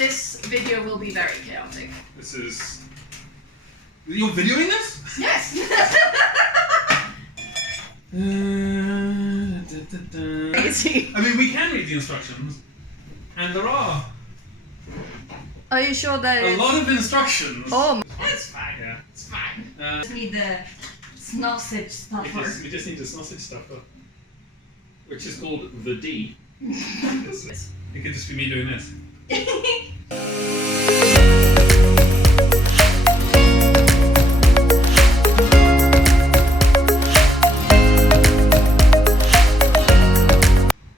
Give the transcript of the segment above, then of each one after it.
This video will be very chaotic. This is... You're videoing this? Yes! Easy. I mean, we can read the instructions, and there are Are you sure that a lot of instructions. Oh, It's fine, yeah. it's fine. Just need the sausage stuffer. We just need the sausage stuffer, which is called the D. It could just be me doing this.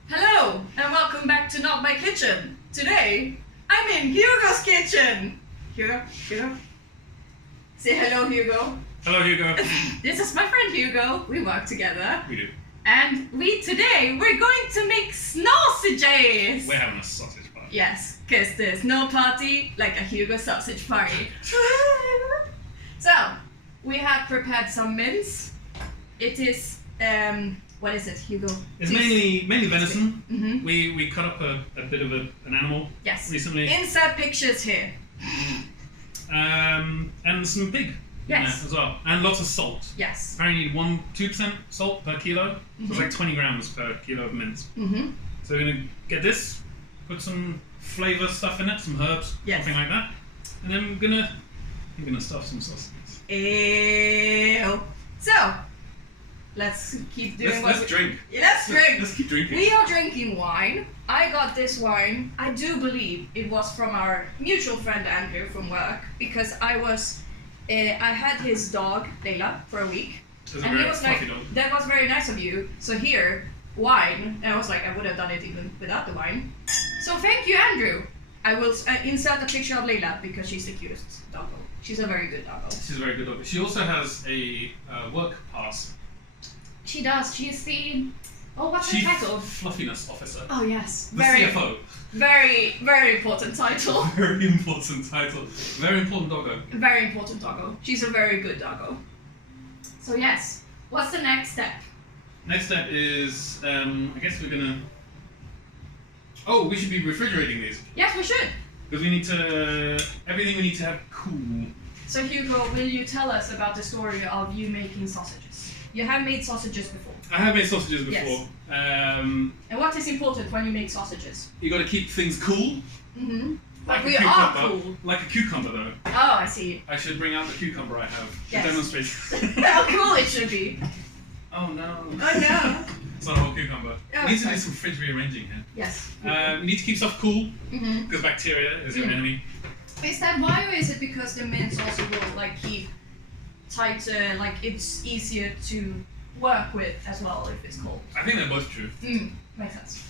Hello, and welcome back to Not My Kitchen. Today, I'm in Hugo's kitchen. Hugo? Say hello, Hugo. Hello, Hugo. This is my friend Hugo. We work together. We do. And today, we're going to make sausages. We're having a sausage party. Yes, because there's no party like a Hugo Sausage Party. So, we have prepared some mince. It is, what is it, Hugo? It's mainly venison. Mm-hmm. We cut up a bit of an animal recently. Insert pictures here. And some pig in there as well. And lots of salt. Yes. Apparently you need 2% salt per kilo. So it's like 20 grams per kilo of mince. Mm-hmm. So we're going to get this, put some flavour stuff in it, some herbs, something like that. And then I'm gonna stuff some sausages. Ew. So, let's keep doing Let's drink. Let's drink. Let's keep drinking. We are drinking wine. I got this wine. I do believe it was from our mutual friend Andrew from work, because I had his dog Layla for a week, and he was like, dog. "That was very nice of you. So here, wine." And I was like, I would have done it even without the wine. So thank you, Andrew. I will insert a picture of Layla because she's the cutest doggo. She's a very good doggo. She's a very good dog. She also has a work pass. She does. She's the... Oh, what's her Chief title? Fluffiness Officer. Oh, yes. The CFO. Very, very important title. Very important title. Very important doggo. Very important doggo. She's a very good doggo. So, yes. What's the next step? Next step is, I guess we're gonna... Oh, we should be refrigerating these. Yes, we should. Because we need to... Everything we need to have cool. So, Hugo, will you tell us about the story of you making sausages? You have made sausages before. I have made sausages before. Yes. And what is important when you make sausages? You got to keep things cool. Mm-hmm. Like a we cucumber. are cool. Like a cucumber, though. Oh, I see. I should bring out the cucumber I have to Yes. demonstrate. How cool it should be. Oh no. Oh no. It's not a whole cucumber. Oh, We need to sorry. do some fridge rearranging here. Yes. You need to keep stuff cool Mm-hmm. because bacteria is your enemy. Is that why, or is it because the mince also will like keep tighter, like it's easier to work with as well if it's cold? I think they're both true. Makes sense.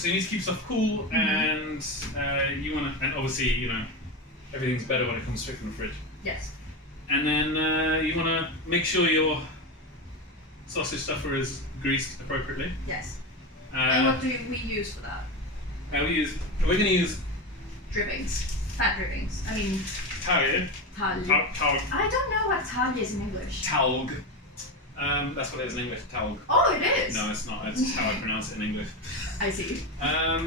So you need to keep stuff cool, and you want to, and obviously everything's better when it comes straight from the fridge. Yes. And then you want to make sure your sausage stuffer is greased appropriately. Yes. And what do we use for that? We're going to use Drippings. Fat drippings. I mean, talg. talg. I don't know what talg is in English. Talg. That's what it is in English. Talg. Oh, it is. No, it's not. It's how I pronounce it in English. I see. I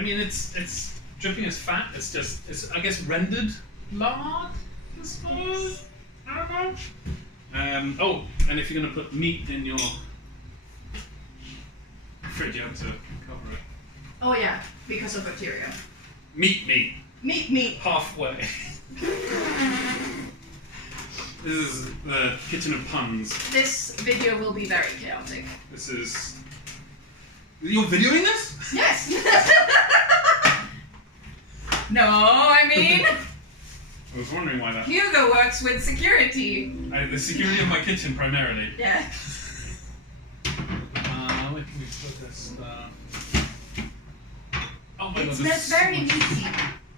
mean, it's dripping as fat. It's I guess rendered lard. I suppose. I don't know. Oh, and if you're gonna put meat in your fridge, you have to cover it. Oh yeah, because of bacteria. Meat. Meat. Halfway. This is the kitchen of puns. This video will be very chaotic. This is... You're videoing this? Yes! No, I mean... I was wondering why that... Hugo works with security. The security of my kitchen, primarily. Yeah. Where can we put this? Oh my god, It this smells is very so meaty.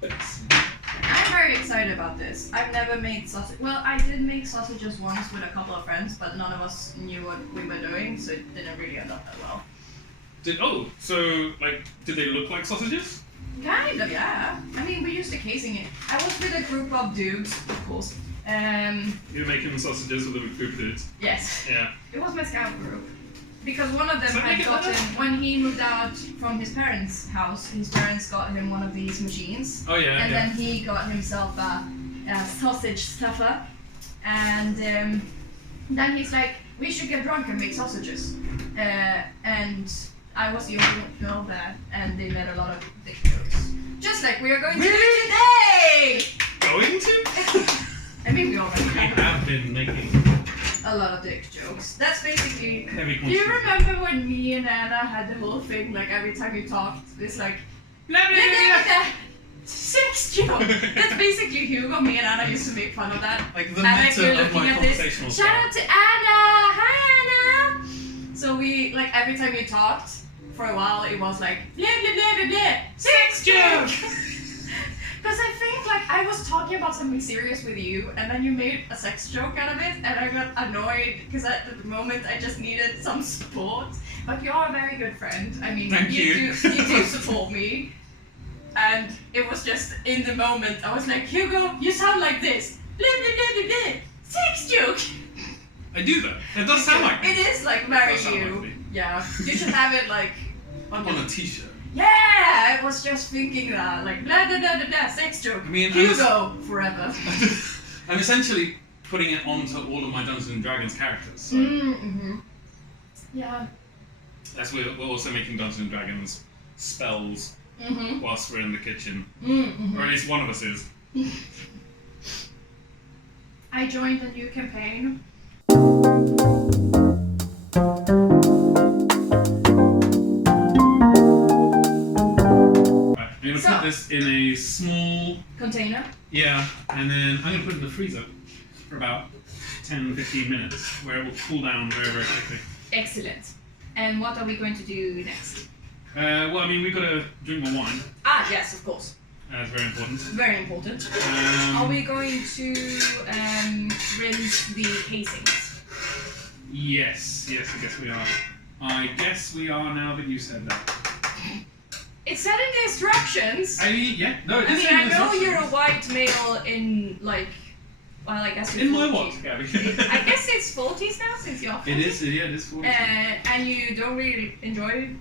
much. I'm very excited about this. I've never made sausage. Well, I did make sausages once with a couple of friends, but none of us knew what we were doing, so it didn't really end up that well. Did they look like sausages? Kind of, yeah. I mean, we used the casing it. I was with a group of dudes, of course. You were making sausages with a group of dudes? Yes. Yeah. It was my scout group. because one of them had gotten, when he moved out from his parents' house, his parents got him one of these machines. Oh yeah. And then he got himself a sausage stuffer. And then he's like, we should get drunk and make sausages. And I was the only girl there, and they made a lot of dick jokes. Just like we are going to do today! Going to? I mean, we already have been making a lot of dick jokes. That's basically... Do you remember when me and Anna had the whole thing, like every time we talked, it's like... Blah, blah, blah, blah. Sex joke! That's basically Hugo. Me and Anna used to make fun of that. Like the meta of my conversational Shout out to Anna! Hi Anna! So we, like every time we talked, for a while it was like, blah blah blah blah blah, sex joke! Because I think like I was talking about something serious with you, and then you made a sex joke out of it, and I got annoyed because at the moment I just needed some support. But you are a very good friend. I mean, you do support me. And it was just in the moment, I was like, Hugo, you sound like this. Blah blah blah blah blah. Sex joke. I do that. It does sound like me. It is like very you. Like yeah. You should have it like on a t-shirt. Yeah, I was just thinking that, like blah blah blah blah blah. Sex joke. I mean, Hugo forever. I'm essentially putting it onto all of my Dungeons and Dragons characters. So. Yeah. That's we're also making Dungeons and Dragons spells. Whilst we're in the kitchen. Or at least one of us is. I joined a new campaign. Right, I'm going to put this in a small... container? Yeah, and then I'm going to put it in the freezer for about 10-15 minutes, where it will cool down very, very quickly. Excellent. And what are we going to do next? Well, I mean, we've got to drink more wine. Ah, yes, of course. That's very important. Very important. Are we going to rinse the casings? Yes, I guess we are. I guess we are now that you said that. It said in the instructions. Yeah, no, it I is mean, in the I know instructions. you're a white male in, like, well, I guess you're in 40. my what, Gabby? I guess it's 40s now, since you're 40. It is, yeah, it is 40s. And you don't really enjoy...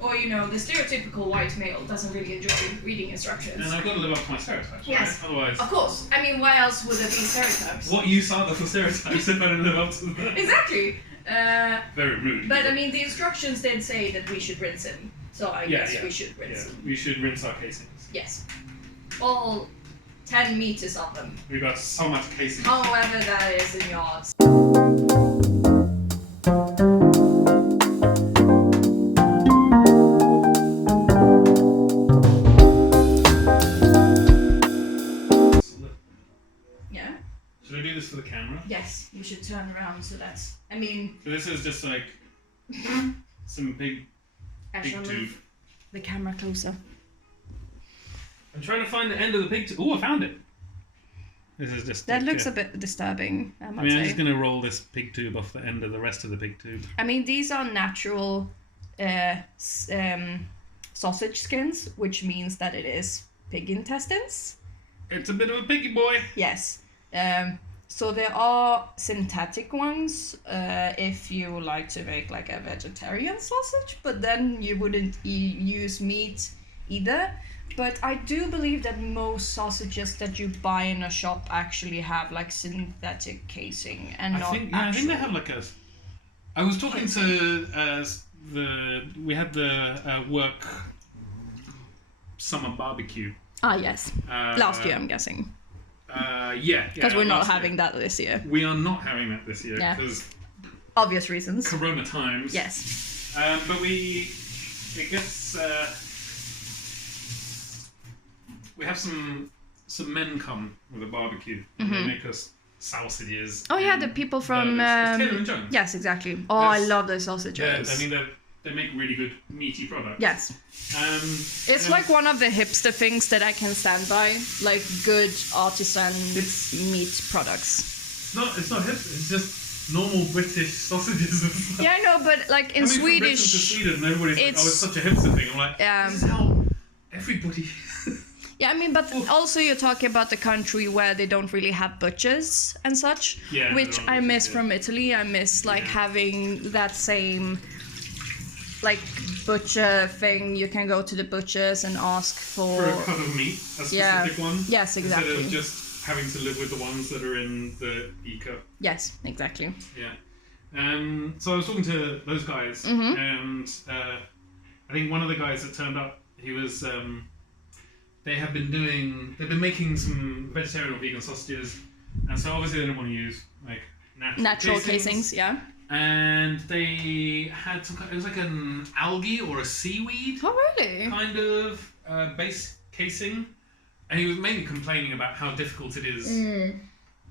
Or, you know, the stereotypical white male doesn't really enjoy reading instructions. And I've got to live up to my stereotypes, yes. Right? Otherwise... Of course. I mean, why else would there be stereotypes? What use are there for stereotypes if I don't live up to them? Exactly. Very rude. But, I mean, the instructions did say that we should rinse him. So I guess we should rinse him. We should rinse our casings. Yes. All 10 meters of them. We've got so much casing. However that is in yards. Should I do this for the camera? Yes, you should turn around so that's... I mean... So this is just like some big tube. The camera closer. I'm trying to find the end of the pig tube. Oh, I found it! This is just... That looks a bit disturbing, I might say. I'm just going to roll this pig tube off the end of the rest of the pig tube. I mean, these are natural sausage skins, which means that it is pig intestines. It's a bit of a piggy boy. Yes. So there are synthetic ones if you like to make like a vegetarian sausage, but then you wouldn't use meat either. But I do believe that most sausages that you buy in a shop actually have like synthetic casing and not actual. I think they have like a... I was talking to we had the work summer barbecue. Ah, yes. Last year, I'm guessing. Yeah. Because we're not having that this year. We are not having that this year because obvious reasons. Corona times. Yes. But it gets we have some men come with a barbecue and they make us sausages. Oh yeah, the people from Taylor and Jones. Yes, exactly. Oh, I love those sausages. Yeah, I mean they make really good meaty products. Yes. It's like one of the hipster things that I can stand by, like good artisan meat products. It's not hipster. It's just normal British sausages. Yeah, I know, but like in Swedish, to Sweden, and everybody's like, "Oh, it's such a hipster thing." I'm like, this is how everybody. Yeah, I mean, but also you're talking about the country where they don't really have butchers and such, Yeah, which I miss from Italy. I miss like having that same like butcher thing. You can go to the butchers and ask for a cut of meat, a specific one. Yes, exactly. Instead of just having to live with the ones that are in the e-cup. Yes, exactly. Yeah. So I was talking to those guys, and I think one of the guys that turned up, he was. They've been making some vegetarian or vegan sausages, and so obviously they didn't want to use like natural casings. Yeah. And they had some kind, it was like an algae or a seaweed. Oh really? Kind of base casing, and he was mainly complaining about how difficult it is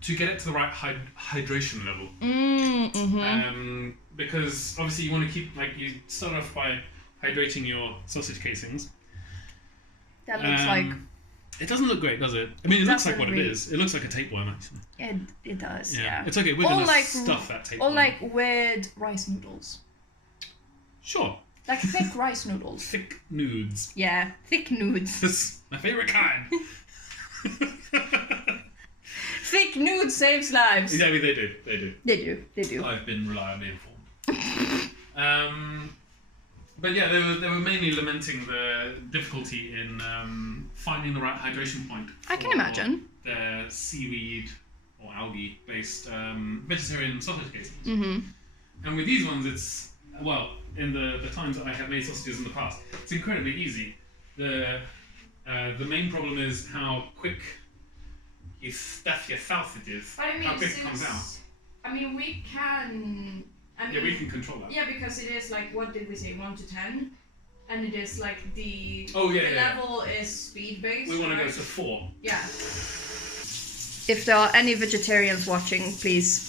to get it to the right hydration level. Because obviously you want to keep you start off by hydrating your sausage casings. That looks like... It doesn't look great, does it? I mean, it looks like what it is. It looks like a tapeworm, actually. It does, yeah. It's okay, we're going to stuff that tapeworm. Or like weird rice noodles. Sure. Like thick rice noodles. Thick nudes. Yeah, thick nudes. That's my favourite kind. Thick nudes saves lives. Yeah, I mean, they do. I've been reliably informed. But yeah, they were mainly lamenting the difficulty in finding the right hydration point. I can imagine. The seaweed or algae-based vegetarian sausage casings. And with these ones, it's in the times that I have made sausages in the past, it's incredibly easy. The main problem is how quick you stuff your sausages. But I mean, how quick it comes out. I mean, we can. We can control that. Yeah, because it is like, what did we say, 1 to 10? And it is like the level is speed based. We want to go to 4. Yeah. If there are any vegetarians watching, please,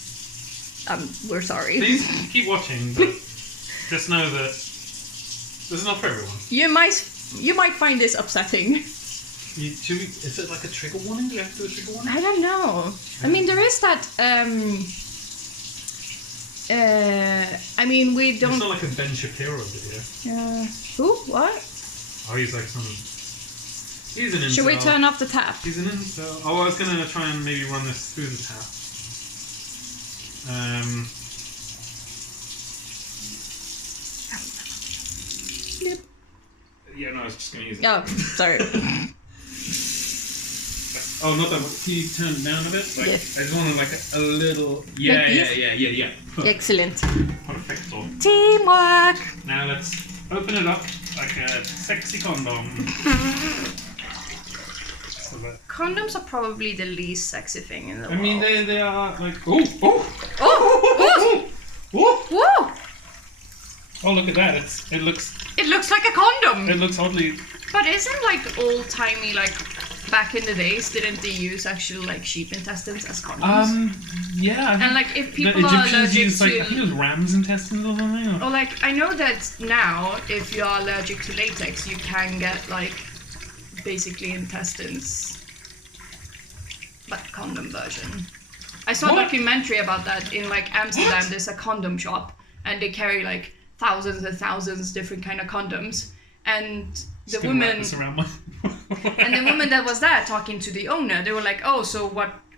we're sorry. Please keep watching, but just know that this is not for everyone. You might find this upsetting. Is it like a trigger warning? Do you have to do a trigger warning? I don't know. I mean, there is that. I mean, we don't. It's not like a Ben Shapiro video. Who? What? Oh, he's like some. He's an incel. Should we turn off the tap? He's an incel. Oh, I was gonna try and maybe run this through the tap. Yeah, no, I was just gonna use it. Oh, sorry. Oh, not that much. Can you turn it down a bit? Like, Yes. I just wanted like a little. Yeah. Excellent. Perfecto. Teamwork. Now let's open it up like a sexy condom. So that, Condoms are probably the least sexy thing in the world. I mean, they are like. Whoa! Oh, look at that! It looks. It looks like a condom. It looks oddly. But isn't like old timey like back in the days? Didn't they use actually like sheep intestines as condoms? Yeah. And like if people the are Egyptians allergic used, like, to, I think it was ram's intestines or something. or like I know that now if you are allergic to latex, you can get like basically intestines, but condom version. I saw a documentary about that in like Amsterdam. There's a condom shop, and they carry like thousands and thousands different kind of condoms, and the woman and the woman that was there talking to the owner, they were like, oh, so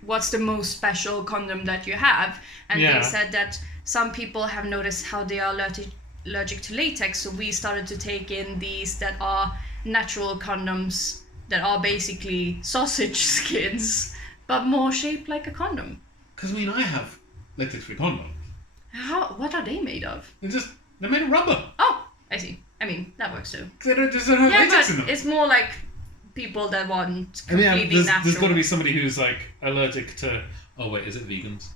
what's the most special condom that you have? And they said that some people have noticed how they are allergic to latex, so we started to take in these that are natural condoms that are basically sausage skins but more shaped like a condom. Because I mean, I have latex-free condoms. What are they made of? They're made of rubber. Oh, I see. I mean, that works too. They don't have latex in them. It's more like people that want completely natural. There's got to be somebody who's like allergic to. Oh wait, is it vegans?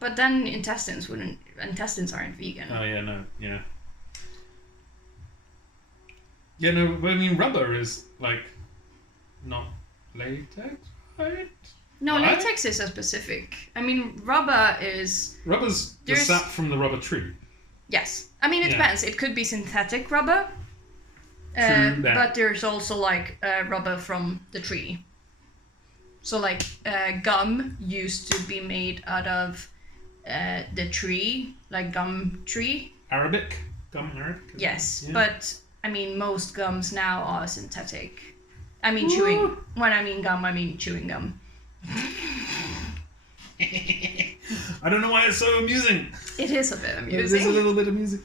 But then intestines aren't vegan. Oh yeah, no, yeah. Yeah, no, but I mean, rubber is like not latex, right? No, latex is a specific. I mean, rubber's the sap from the rubber tree. Yes, I mean it depends. It could be synthetic rubber, but there's also like rubber from the tree. So like gum used to be made out of the tree, like gum tree. Gum Arabic. Yes, but I mean most gums now are synthetic. I mean chewing. When I mean gum, I mean chewing gum. I don't know why it's so amusing. It is a bit It amusing. is a little bit amusing.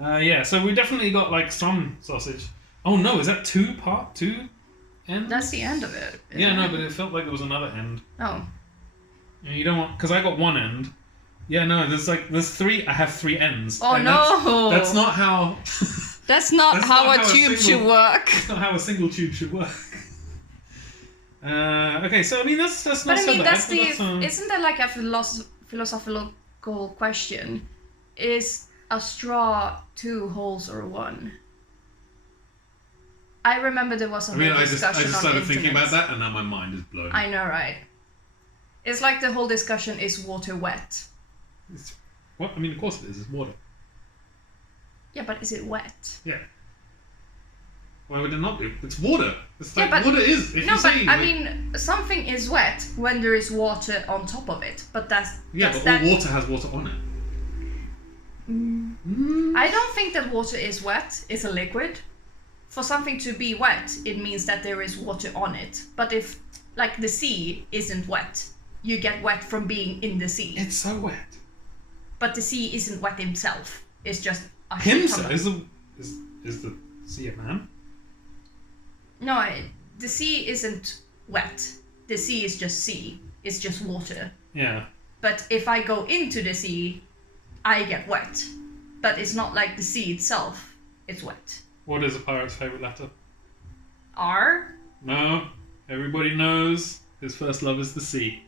Yeah, so we definitely got like some sausage. Oh no, is that part two end? That's the end of it. Yeah, no, but it felt like there was another end. Oh. You don't want, because I got one end. Yeah, no, there's three. I have three ends. Oh and no! That's not how. That's not how a tube should work. That's not how a single tube should work. Okay, so I mean that's not But I mean so that's bad. isn't that like a philosophical question? Is a straw 2 holes or 1? I remember there was a whole I just discussion on started the thinking internet. about that, and now my mind is blown. I know, right? It's like the whole discussion: is water wet? What? I mean, of course it is. It's water. Yeah, but is it wet? Yeah. Why would it not be? It's water. It's Yeah, like but- water is. If No, you but say, I like, mean, something is wet when there is water on top of it. But yeah, that's but that. all water has water on it. I don't think that water is wet. It's a liquid. For something to be wet, it means that there is water on it. But if, like, the sea isn't wet, you get wet from being in the sea. It's so wet. But the sea isn't wet himself. It's just a shit Himself ton of- is the sea a man? No, the sea isn't wet. The sea is just sea. It's just water. Yeah. But if I go into the sea, I get wet. But it's not like the sea itself. It's wet. What is a pirate's favorite letter? R? No. Everybody knows his first love is the sea.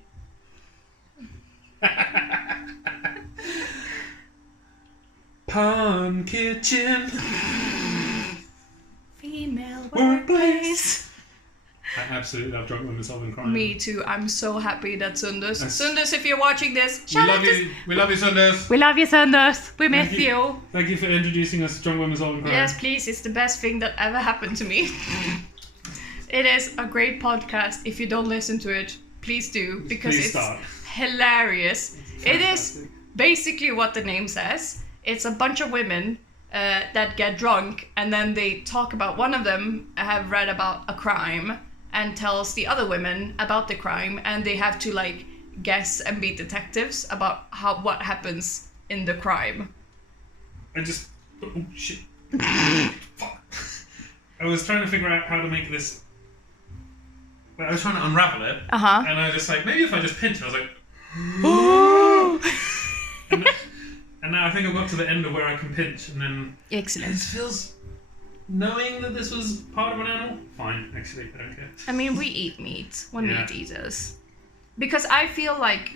Pun kitchen. Female Workplace. I absolutely love drunk women solving crime. Me too. I'm so happy that Sundus. Yes. Sundus, if you're watching this, We shout out love to. you. We love you, Sunders. We love you, Sundus. We miss Thank you. you. Thank you for introducing us to drunk women solving crime. Yes, please. It's the best thing that ever happened to me. It is a great podcast. If you don't listen to it, please do, because Please it's start. hilarious. It is Fantastic. basically what the name says. It's a bunch of women that get drunk, and then they talk about, one of them have read about a crime and tells the other women about the crime, and they have to like guess and be detectives about what happens in the crime. I just... Oh, shit. Fuck. I was trying to figure out how to make this... I was trying to unravel it, Uh-huh. and I was just like, maybe if I just pinch, I was like... and now I think I've got to the end of where I can pinch, and then... Excellent. This feels... Knowing that this was part of an animal? Fine, actually, I don't care. I mean, we eat meat. We're Yeah. meat eaters. Because I feel like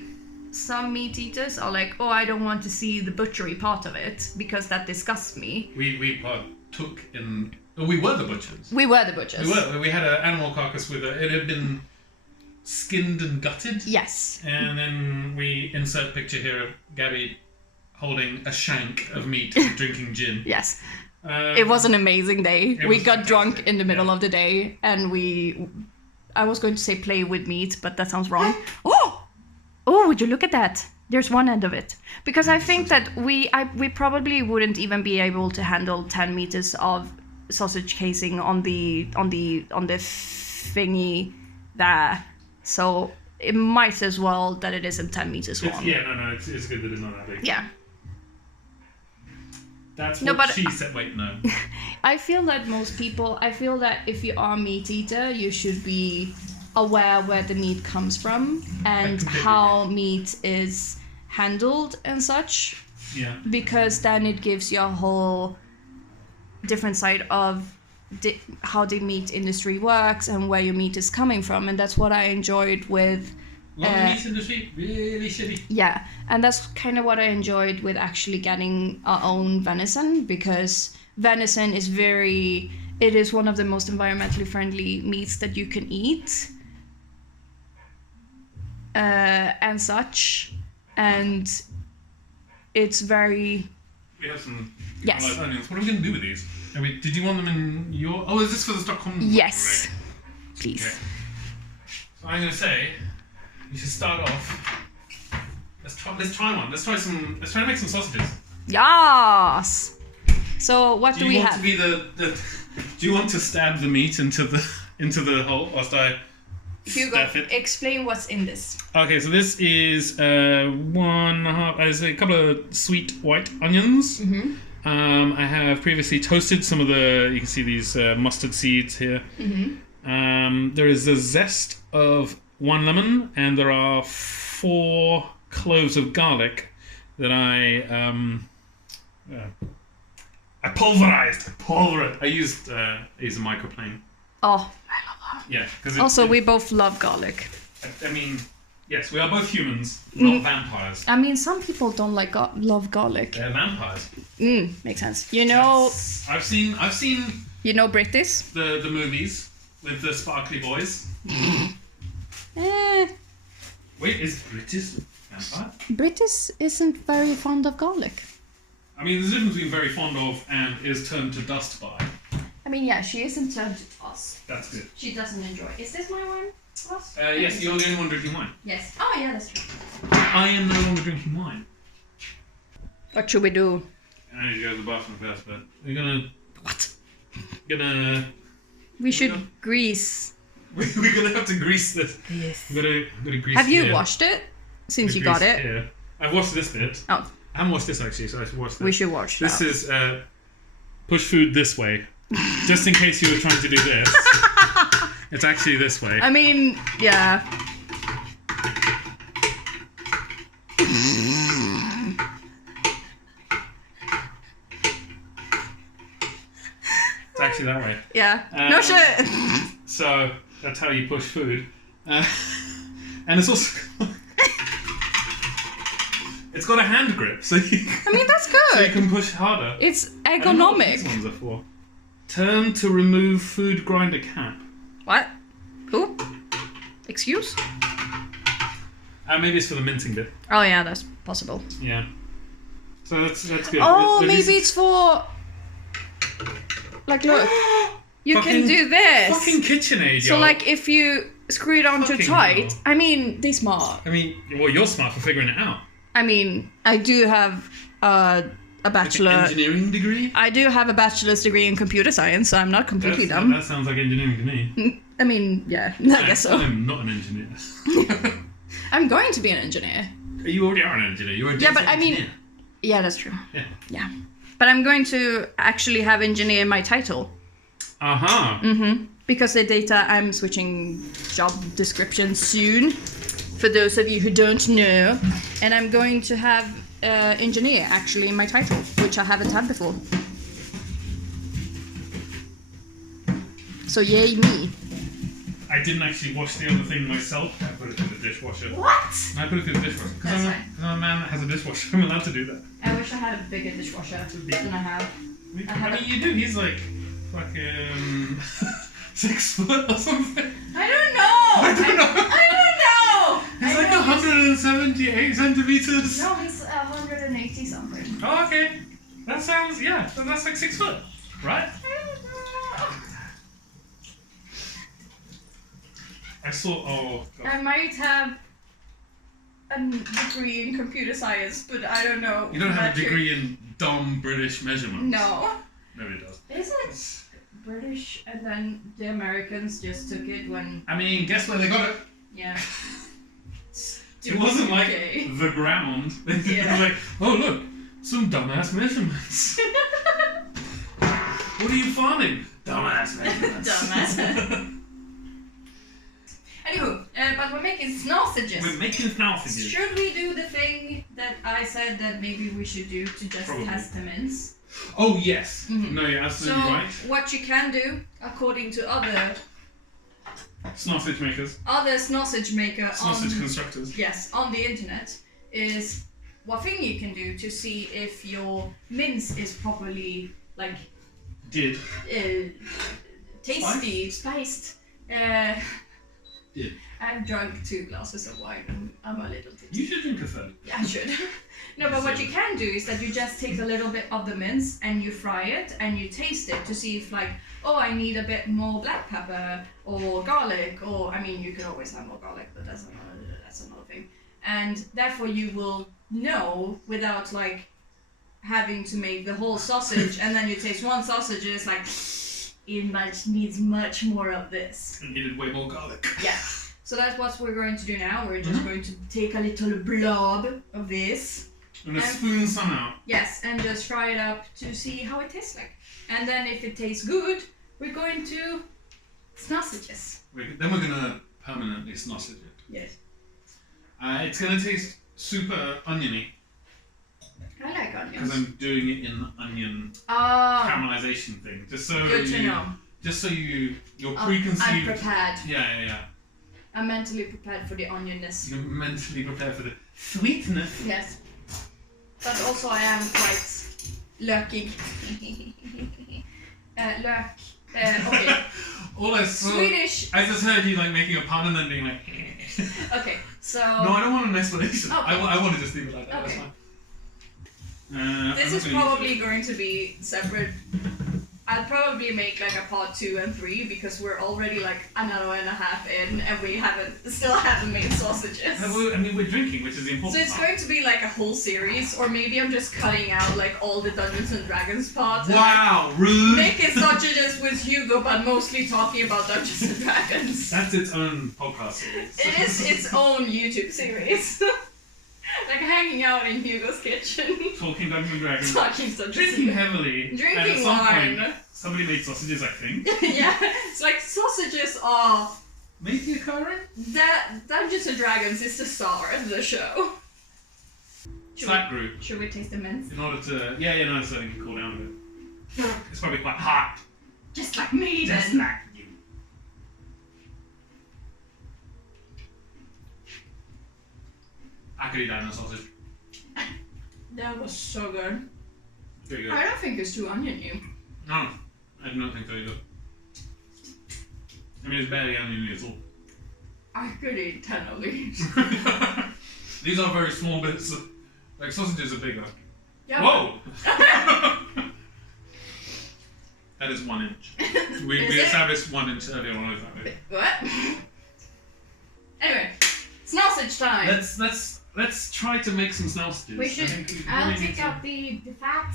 some meat eaters are like, oh, I don't want to see the butchery part of it because that disgusts me. We partook in. Oh, we were the butchers. We were the butchers. We had an animal carcass with it had been skinned and gutted. Yes. And then we insert picture here of Gabby holding a shank of meat and drinking gin. Yes. It was an amazing day. It We was got drunk fantastic, in the middle yeah. of the day, and I was going to say play with meat, but that sounds wrong. Oh, would you look at that? There's one end of it. Because I think that we probably wouldn't even be able to handle 10 meters of sausage casing on the thingy there. So it might as well that it isn't 10 meters long. It's good that it's not that big. Yeah. That's No, what but- she said. Wait, no. I feel that if you are a meat eater, you should be aware where the meat comes from and completely how meat is handled and such, Yeah. because then it gives you a whole different side of how the meat industry works and where your meat is coming from, and that's what I enjoyed with London meat industry, really shitty. yeah, and that's kind of what I enjoyed with actually getting our own venison, because venison is it is one of the most environmentally friendly meats that you can eat. And such. And it's very... We have some Yes. caramelized onions. What are we going to do with these? Did you want them in your... Oh, is this for the Stockholm? Yes. Right. Please. Okay. So I'm going to say, we should start off... Let's try one. Let's try to make some sausages. Yes! So what do we want have? to be the? Do you want to stab the meat into the hole whilst I Hugo, stuff it? explain what's in this. Okay, so this is 1.5. There's a couple of sweet white onions. Mm-hmm. I have previously toasted some of the. You can see these mustard seeds here. Mm-hmm. There is a zest of 1 lemon, and there are 4 cloves of garlic that I pulverized. I used a microplane. Oh, I love that. Yeah, because Also, we both love garlic. I mean, yes, we are both humans, not vampires. I mean, some people don't like love garlic. They're vampires. Makes sense. You know, I've seen you know British? the movies with the sparkly boys. Eh, Wait, is British vampire? British isn't very fond of garlic. I mean, there's a difference between very fond of and is turned to dust by. I mean, yeah, she isn't turned to us. That's good. She doesn't enjoy. Is this my wine? Glass? Yes, you're the only one drinking wine. Yes. Oh, yeah, that's true. I am no longer drinking wine. What should we do? I need to go to the bathroom first, but we're What? gonna We should grease. we're gonna have to grease this. Yes. We're gonna grease. Have you here. washed it since you Grease got it? Here. I've washed this bit. Oh, I haven't watched this actually, so I should watch this. we should watch This that. is push food this way, just in case you were trying to do this. It's actually this way. I mean, yeah. It's actually that way. Yeah. No shit. So that's how you push food, and it's also it's got a hand grip, so you I mean, that's so you good. can push harder. It's I don't know what these ergonomic. ones are for. Turn to remove food grinder cap. What? Who? Excuse? Maybe it's for the mincing bit. Oh, yeah, that's possible. Yeah. So that's good. Oh, At least maybe it's for. Like, look. You can Fucking- do this. fucking KitchenAid, So, yo. like, if you screw it on too Fucking tight, hell. I mean, they smart. I mean, well, you're smart for figuring it out. I mean, I do have a Like an bachelor. engineering degree. I do have a bachelor's degree in computer science, so I'm not completely dumb. That sounds like engineering to me. I mean, yeah, I guess so. I'm not an engineer. I'm going to be an engineer. You already are an engineer. You're a Yeah, but data I mean, engineer. yeah, that's true. Yeah. Yeah. But I'm going to actually have engineer in my title. Uh-huh. Because the data, I'm switching job description soon. For those of you who don't know. And I'm going to have engineer actually in my title, which I haven't had before. So yay me. I didn't actually wash the other thing myself. I put it through the dishwasher. What? I put it through the dishwasher. Because That's I'm a man that has a dishwasher. I'm allowed to do that. I wish I had a bigger dishwasher than I have. I mean, you do. He's like fucking 6 foot or something. I don't know. I don't know. I don't know. He's I like know 178 centimeters. No, he's 180 something. Oh, okay. That sounds, yeah, so that's like 6 foot, right? I saw, oh, God. I might have a degree in computer science, but I don't know. You don't have a That degree in dumb British measurements? No. Nobody does. Is it British and then the Americans just took it when, I mean, guess where they got it? yeah. It wasn't like Okay. the ground. It Yeah. was like, oh look, some dumbass measurements. What are you farming? Dumbass measurements. Dumbass. Anywho, but we're making sausages. We're making sausages. Should we do the thing that I said that maybe we should do to just Probably. test the mince? Oh yes. Mhm. No, you're So, absolutely right. what you can do, according to other Sausage makers. sausage maker Sausage on, constructors. yes, on the internet, is what thing you can do to see if your mince is properly, like, Did. tasty, spiced. Did. I've drunk 2 glasses of wine and I'm a little tipsy. You should drink a third. Yeah, I should. No, but what you can do is that you just take a little bit of the mince and you fry it and you taste it to see if, like, oh, I need a bit more black pepper or garlic, or, I mean, you could always have more garlic, but that's another thing. And therefore you will know without, like, having to make the whole sausage, and then you taste one sausage and it's like, it needs much more of this. And needed way more garlic. Yeah. So that's what we're going to do now. We're just going to take a little blob of this. And spoon some out. Yes, and just fry it up to see how it tastes like. And then if it tastes good, we're going to sausages. Then we're going to permanently sausage it. Yes. It's going to taste super oniony. I like onions. Because I'm doing it in the onion Oh. caramelization thing. Just so Good to know. Just so you're preconceived. I'm prepared. Yeah. I'm mentally prepared for the onionness. You're mentally prepared for the sweetness. Yes. But also I am quite lökig. Lök. Okay. All I saw, Swedish. I just heard you like making a pun and then being like. Okay, so. No, I don't want an explanation. Okay. I want to just leave it like that. Okay. That's fine. This is probably going to be separate. I'll probably make like a part 2 and 3 because we're already like an hour and a half in and we still haven't made sausages. I mean, we're drinking, which is the important So it's going to be like a whole series, or maybe I'm just cutting out like all the Dungeons and Dragons parts. Wow, rude! Making sausages with Hugo, but mostly talking about Dungeons and Dragons. That's its own podcast series. It is its own YouTube series. Like hanging out in Hugo's kitchen. Talking Dungeons and Dragons. Talking sausages. Drinking heavily. Drinking and at some wine. Point, somebody made sausages, I think. Yeah, it's like sausages are... Maybe occurring? Dungeons and Dragons is the star of the show. Slack group. Should we taste the mince? In order to... Yeah, no, it's letting it cool down a bit. It's probably quite hot. Just like me then. Just like you. I could eat that in a sausage. That was so good. Very good. I don't think it's too oniony. No, I do not think so either. I mean, it's barely oniony at all. I could eat 10 of these. These are very small bits. Like, sausages are bigger. Yeah, Whoa! That is 1 inch. We established 1 inch earlier on. What? Anyway, sausage time. Let's try to make some sausages. We should. I'll take out the fat.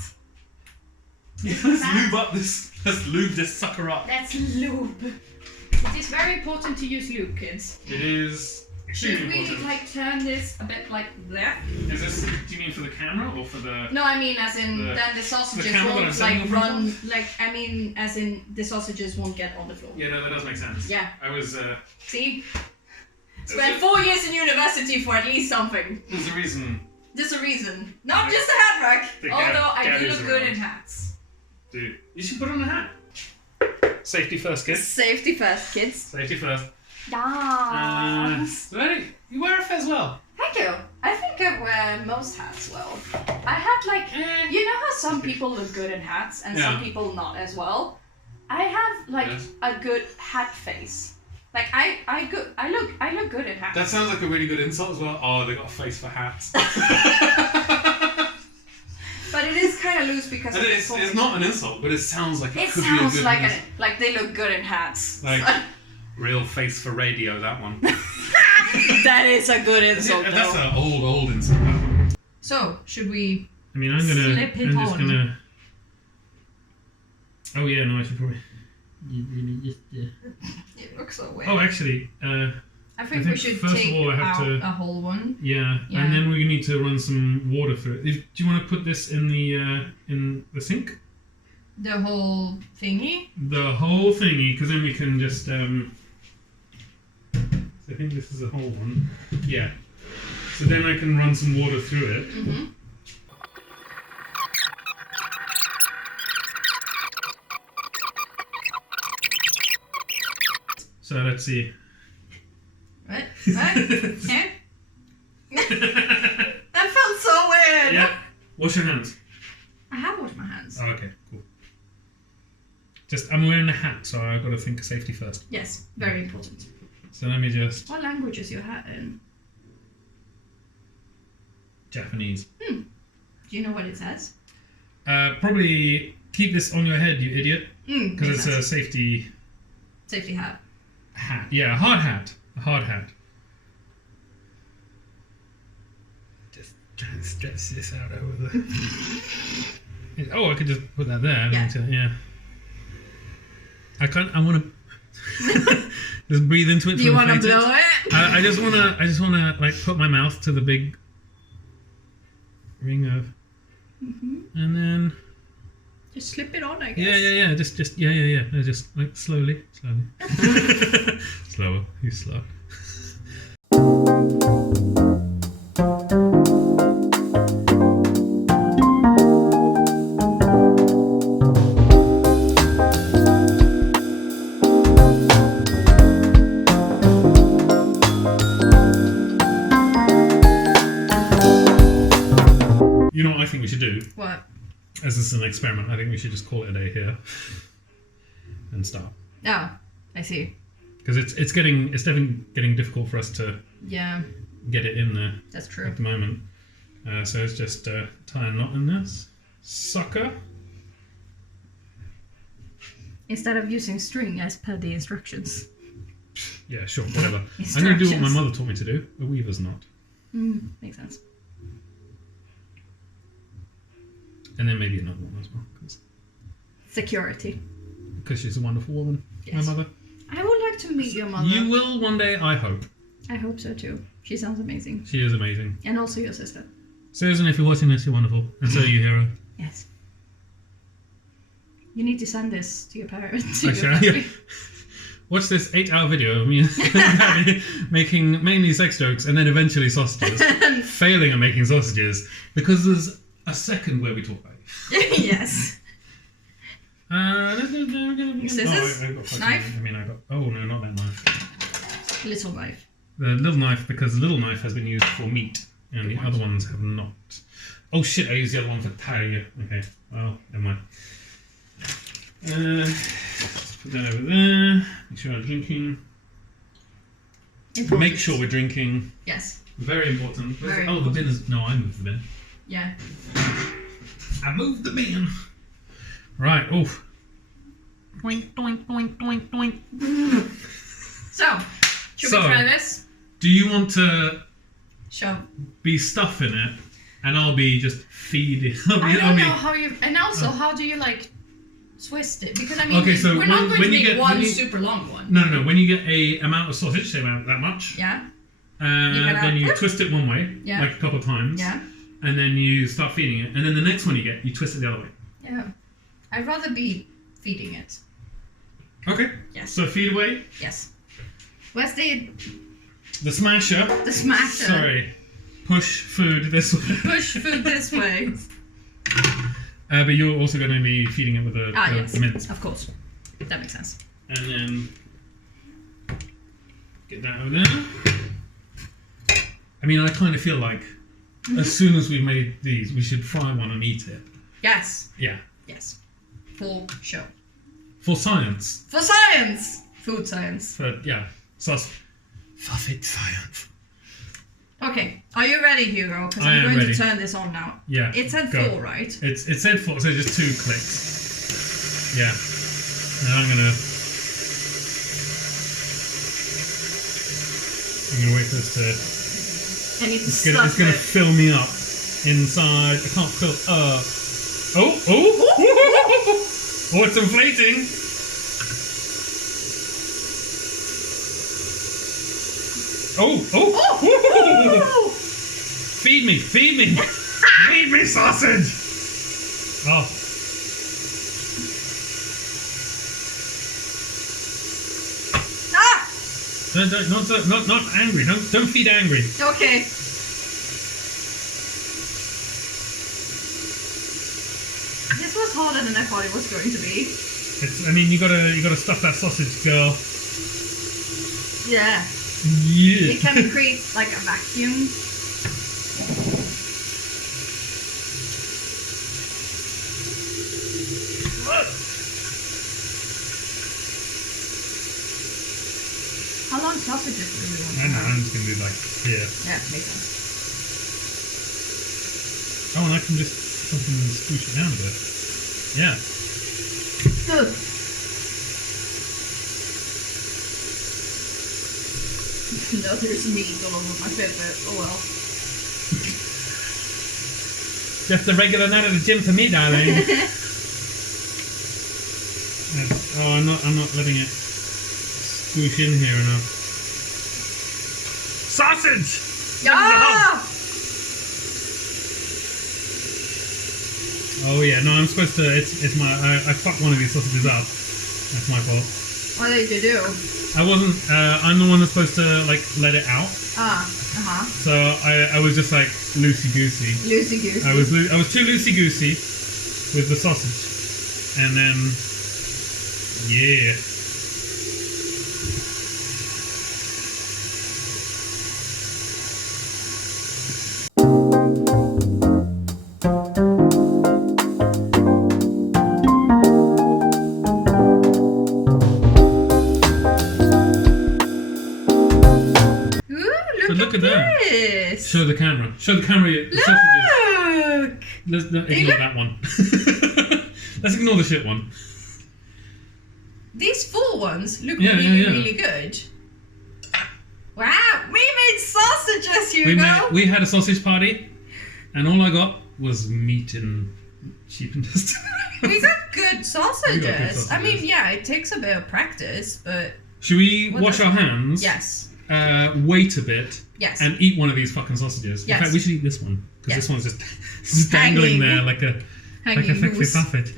Yeah, let's lube up this. Let's lube this sucker up. Let's lube. It is very important to use lube, kids. It is. Should we like turn this a bit like that? Is this? Do you mean for the camera or for the? No, I mean as in then the sausages won't like run. Like I mean as in the sausages won't get on the floor. Yeah, no, that does make sense. Yeah. I was. See. Spent 4 years in university for at least something. There's a reason. There's a reason. Not just a hat rack. Although I do look good in hats. Dude, you should put on a hat. Safety first, kids. Safety first, kids. Safety first. Yes. You wear a fez well. Thank you. I think I wear most hats well. I had like, you know how some people look good in hats and some people not as well? I have like a good hat face. Like I look good in hats. That sounds like a really good insult as well. Oh, they got a face for hats. But it is kind of loose because it's not an insult, but it sounds like it could be a sounds good like like they look good in hats. Like real face for radio, that one. That is a good insult. That's an old insult. That one. So should we? I mean, I'm just gonna. Oh yeah, no, I should probably. It looks so weird. Oh, actually, I think we should first take of all, I have out to, a whole one. Yeah, and then we need to run some water through it. Do you want to put this in the sink? The whole thingy? The whole thingy, because then we can just so I think this is a whole one. Yeah. So then I can run some water through it. Mm-hmm. So let's see. What? Yeah? That felt so weird. Yeah. Wash your hands. I have washed my hands. Oh, okay, cool. Just, I'm wearing a hat, so I've got to think of safety first. Yes, very important. So let me just... What language is your hat in? Japanese. Do you know what it says? Probably keep this on your head, you idiot. Because it's a safety... Safety hat. Hat. Yeah, a hard hat. A hard hat. Try and stretch this out over the. Oh, I could just put that there. Yeah. I can't. I want to just breathe into it. Do you want to blow it? I just want to like put my mouth to the big ring of, and then just slip it on, I guess. Yeah. Just yeah. No, just like slowly. Slower. He's slow. You know what I think we should do? What? As this is an experiment, I think we should just call it a day here and start. Oh, I see. Because it's definitely getting difficult for us to get it in there. That's true. At the moment. So let's just tie a knot in this sucker. Instead of using string as per the instructions. Yeah, sure, whatever. I'm going to do what my mother taught me to do. A weaver's knot. Makes sense. And then maybe another one as well. Security. Because she's a wonderful woman, yes. my mother. I would like to meet your mother. You will one day, I hope. I hope so too. She sounds amazing. She is amazing. And also your sister. Susan, if you're watching this, you're wonderful. And so are you, Hero. Yes. You need to send this to your parents. Actually, watch this 8-hour video of me and Daddy making mainly sex jokes and then eventually sausages. Failing at making sausages because there's a second where we talk about it. Yes. Scissors? Knife? Oh no, not that knife. Little knife. The little knife, because the little knife has been used for meat and the other ones have not. Oh shit, I used the other one for tag. Okay, well, never mind. Let's put that over there. Make sure I'm drinking. Important. Make sure we're drinking. Yes. Very important. Very important. The bin is. No, I moved the bin. Yeah. I moved the bin. Right. Oof. Doink, doink, doink, doink, doink. So, should we try this? Do you want to Sure. be stuffing it, and I'll be just feeding? I don't know how you. And also, how do you like twist it? Because I mean, okay, so we're not going to make one you, super long one. No. When you get a amount of sausage, say about that much. Yeah. Then you twist it one way, like a couple of times. Yeah. And then you start feeding it, and then the next one you get, you twist it the other way. Yeah. I'd rather be feeding it. Okay. Yes. So feed away. Yes. Where's the smasher? The smasher. Sorry. Push food this way. Push food this way. But you're also going to be feeding it with the mince. Of course. That makes sense. And then get that over there. I mean, I kind of feel like as soon as we've made these, we should fry one and eat it. Yes. Yeah. Yes. For sure. For science. For science! Food science. For, yeah. Sausage science. Okay. Are you ready, Hugo? Because I'm going to turn this on now. Yeah. It said 4, right? It said 4, so just 2 clicks. Yeah. And then I'm going to wait for this to... I need to It's going to fill me up inside. I can't fill... Oh! Oh, it's inflating! Oh! Feed me! Feed me, sausage! Oh. Not angry. Don't feed angry. Okay. This was harder than I thought it was going to be. I mean, you gotta stuff that sausage, girl. Yeah. Yeah. It can create like a vacuum. How long sausages do you want? I know, I'm just gonna do like here. Yeah, makes sense. Oh, and I can just fucking scooch it down a bit. Yeah. Good. No, there's meat all over my pepper. Oh well. Just a regular night at the gym for me, darling. I'm not letting it swoosh in here enough. Sausage! Ah! Oh yeah, no, I'm supposed to. It's my. I fucked one of these sausages up. That's my fault. What did you do? I wasn't. I'm the one that's supposed to like let it out. So I was just like loosey goosey. Loosey goosey. I was too loosey goosey with the sausage, and then yeah. Look at that. This. Show the camera. Show the camera the sausages. Look. Let's ignore that one. Let's ignore the shit one. These full ones look Yeah, really good. Wow, we made sausages, Hugo. We had a sausage party, and all I got was meat and sheep intestine. We got good sausages. We got good sausages. I mean, yeah, it takes a bit of practice, but... Should we wash our hands? Yes. Wait a bit. Yes. And eat one of these fucking sausages. Yes. In fact, we should eat this one because Yes. this one's just dangling there like a sexy goose. puppet.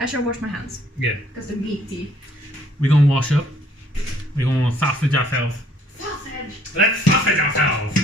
I should wash my hands Yeah. because they're meaty. We're gonna wash up. We're gonna sausage ourselves. Sausage. Let's sausage ourselves.